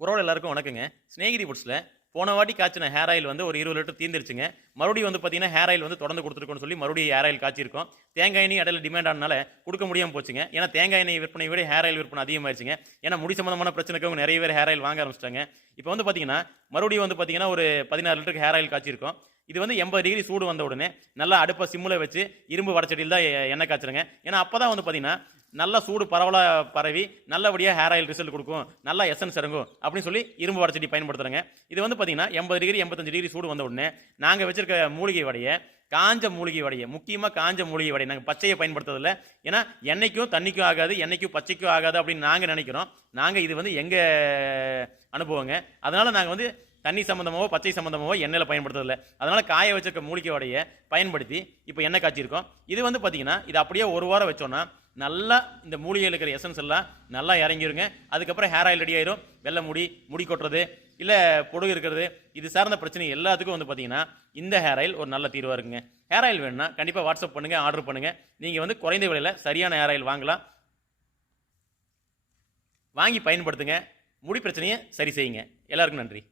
உறவுகள் எல்லாருக்கும் வணக்கங்க. ஸ்நேகிதி ஃபுட்ஸ்ல போன வாட்டி காய்ச்சின ஹேர் ஆயில் வந்து ஒரு 20 லிட்டர் தீர்ந்துருச்சுங்க. மறுபடியும் வந்து பார்த்தீங்கன்னா, ஹேர் ஆயில் வந்து தொடர்ந்து குடுத்துருக்கோம்னு சொல்லி மறுபடியும் ஹேர் ஆயில் காய்ச்சிருக்கோம். தேங்காய் எண்ணெய் இடையில டிமாண்ட் ஆனனால குடுக்க முடியாம போச்சுங்க. ஏன்னா தேங்காய் எண்ணெய் விற்பனையை விட ஹேர் ஆயில் விற்பனை அதிகமாயிருச்சுங்க. ஏன்னா முடி சம்மந்தமான பிரச்சனைக்காக நெறைய பேர் ஹேர் ஆயில் வாங்க ஆரம்பிச்சுட்டாங்க. இப்போ வந்து பார்த்தீங்கன்னா, மறுபடியும் வந்து பார்த்தீங்கன்னா, ஒரு 16 லிட்டருக்கு ஹேர் ஆயில் காய்ச்சிருக்கோம். இது வந்து 80 டிகிரி சூடு வந்த உடனே நல்லா அடுப்ப சிம்ல வச்சு இரும்பு வடச்சட்டியில தான் எண்ணெய் காய்ச்சணுங்க. ஏன்னா அப்பதான் வந்து பார்த்தீங்கன்னா, நல்லா சூடு பரவலா பரவி நல்லபடியா ஹேர் ஆயில் ரிசல்ட் குடுக்கும். நல்லா எசன்ஸ் இறங்கும் அப்படின்னு சொல்லி இரும்பு வடச்சட்டி பயன்படுத்துறேங்க. இது வந்து பார்த்தீங்கன்னா 80 டிகிரி 85 டிகிரி சூடு வந்த உடனே நாங்க வச்சிருக்க மூலிகை வடைய, காஞ்ச மூலிகை வடைய, முக்கியமா காஞ்ச மூலிகை வடை நாங்க பச்சையை பயன்படுத்துறதில்ல. ஏன்னா எண்ணெய்க்கும் தண்ணிக்கும் ஆகாது, எண்ணெய்க்கும் பச்சைக்கும் ஆகாது அப்படின்னு நாங்க நினைக்கிறோம். நாங்க இது வந்து எங்க அனுபவங்க. அதனால நாங்க வந்து தண்ணி சம்பந்தமாவோ பச்சை சம்பந்தமாவோ எண்ணெயில பயன்படுத்துறதில்ல. அதனால காய வச்சிருக்க மூலிகை வடைய பயன்படுத்தி இப்போ எண்ணெய் காய்ச்சிருக்கோம். இது வந்து பார்த்தீங்கன்னா, இது அப்படியே ஒரு வாரம் வச்சோம்னா நல்லா இந்த மூலிகையில் இருக்கிற எசன்ஸ் எல்லாம் நல்லா இறங்கிருங்க. அதுக்கப்புறம் ஹேர் ஆயில் ரெடி ஆயிரும். வெள்ளை முடி, முடி கொட்டுறது, இல்லை பொடுகு இருக்கிறது, இது சார்ந்த பிரச்சனை எல்லாத்துக்கும் வந்து பார்த்தீங்கன்னா இந்த ஹேர் ஆயில் ஒரு நல்ல தீர்வாக இருக்குங்க. ஹேர் ஆயில் வேணும்னா கண்டிப்பாக வாட்ஸ்அப் பண்ணுங்க, ஆர்டர் பண்ணுங்க. நீங்கள் வந்து குறைந்த விலையில் சரியான ஹேர் ஆயில் வாங்கலாம். வாங்கி பயன்படுத்துங்க. முடி பிரச்சனையை சரி செய்யுங்க. எல்லாருக்கும் நன்றி.